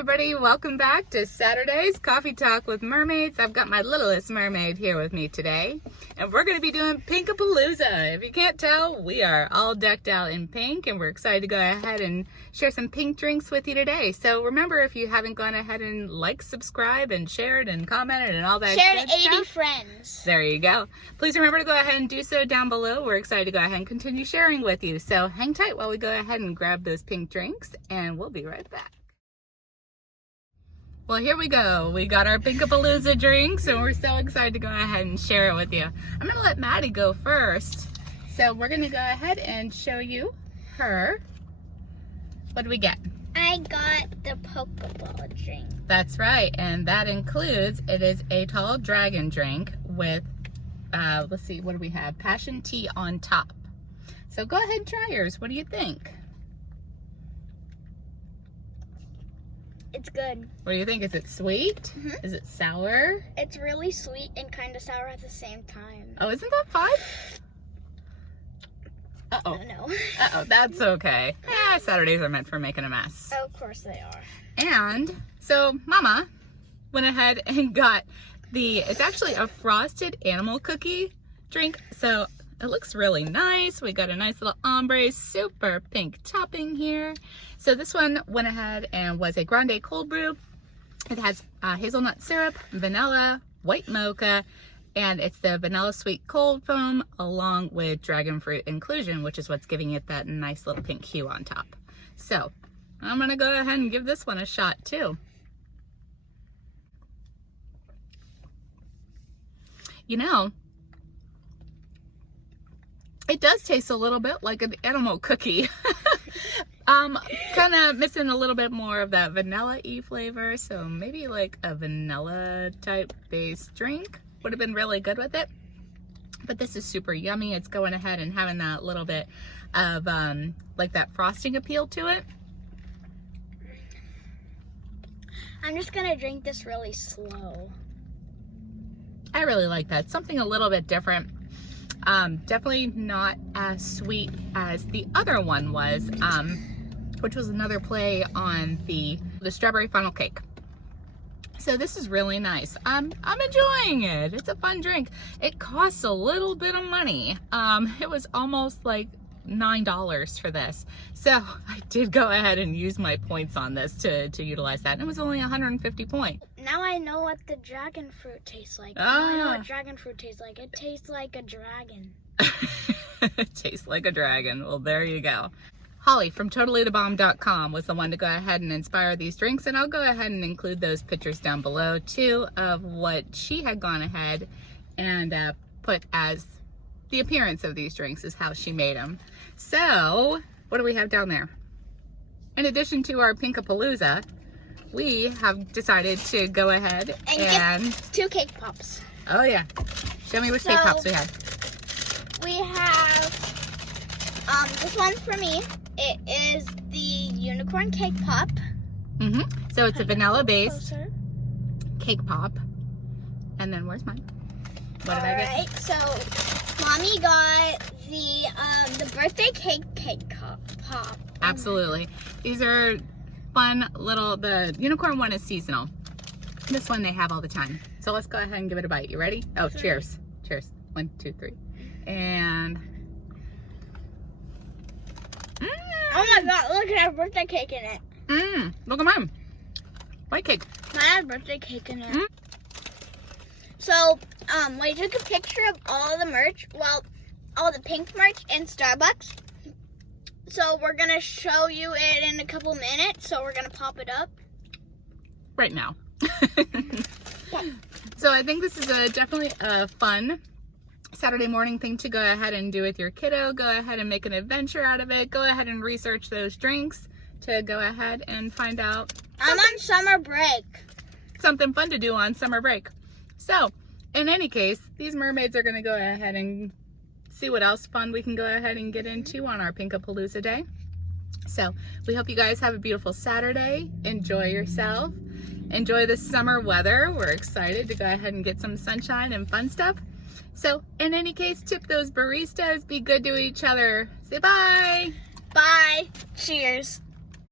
everybody, welcome back to Saturday's Coffee Talk with Mermaids. I've got my littlest mermaid here with me today, and we're going to be doing Pink-a-palooza. If you can't tell, we are all decked out in pink, and we're excited to go ahead and share some pink drinks with you today. So remember, if you haven't gone ahead and liked, subscribed, and shared, and commented, and all that Share good to 80 stuff, friends. there you go. Please remember to go ahead and do so down below. We're excited to go ahead and continue sharing with you. So hang tight while we go ahead and grab those pink drinks, and we'll be right back. Well, here we go. We got our Pink-a-palooza drinks, and we're so excited to go ahead and share it with you. I'm going to let Maddie go first. So we're going to go ahead and show you her. What do we get? I got the Pokeball Drink. That's right, and that includes, it is a tall dragon drink with, let's see, what do we have? Passion tea on top. So go ahead and try yours. What do you think? It's good. What do you think? Is it sweet? Mm-hmm. Is it sour? It's really sweet and kind of sour at the same time. Oh, isn't that fun? Uh-oh. Oh, no. Uh-oh, that's okay. Yeah, Saturdays are meant for making a mess. Oh, of course they are. And so Mama went ahead and got it's actually a frosted animal cookie drink. So it looks really nice. We got a nice little ombre, super pink topping here. So this one went ahead and was a grande cold brew. It has hazelnut syrup, vanilla, white mocha, and it's the vanilla sweet cold foam along with dragon fruit inclusion, which is what's giving it that nice little pink hue on top. So I'm gonna go ahead and give this one a shot too. You know, it does taste a little bit like an animal cookie. Kind of missing a little bit more of that vanilla-y flavor, so maybe like a vanilla type based drink would have been really good with it. But this is super yummy. It's going ahead and having that little bit of like that frosting appeal to it. I'm just gonna drink this really slow. I really like that. Something a little bit different. Definitely not as sweet as the other one was, which was another play on the strawberry funnel cake. So this is really nice. I'm enjoying it. It's a fun drink. It costs a little bit of money. It was almost like $9 for this. So I did go ahead and use my points on this to utilize that. And it was only 150 points. Now I know what the dragon fruit tastes like. Ah. Now I know what dragon fruit tastes like. It tastes like a dragon. It tastes like a dragon. Well, there you go. Holly from TotallyTheBomb.com was the one to go ahead and inspire these drinks, and I'll go ahead and include those pictures down below too of what she had gone ahead and put as the appearance of these drinks is how she made them. So what do we have down there? In addition to our Pink-a-palooza, we have decided to go ahead and get 2 cake pops. Oh yeah, show me which cake pops we have. We have this one for me. It is the unicorn cake pop. So it's a vanilla based cake pop. And then where's mine? What did I get? Alright, so Mommy got the birthday cake pop. Absolutely. These are fun little, the unicorn one is seasonal. This one they have all the time. So let's go ahead and give it a bite. You ready? Oh, cheers. Cheers. 1, 2, 3. And oh my god, look, it has birthday cake in it. Look at mine. White cake. Mine has birthday cake in it. So, we took a picture of all the merch, well, all the pink merch in Starbucks. So we're gonna show you it in a couple minutes, so we're gonna pop it up. Right now. So I think this is definitely a fun Saturday morning thing to go ahead and do with your kiddo. Go ahead and make an adventure out of it. Go ahead and research those drinks to go ahead and find out. I'm on summer break. Something fun to do on summer break. So, in any case, these mermaids are going to go ahead and see what else fun we can go ahead and get into on our Pink-a-palooza day. So, we hope you guys have a beautiful Saturday. Enjoy yourself. Enjoy the summer weather. We're excited to go ahead and get some sunshine and fun stuff. So, in any case, tip those baristas. Be good to each other. Say bye. Bye. Cheers.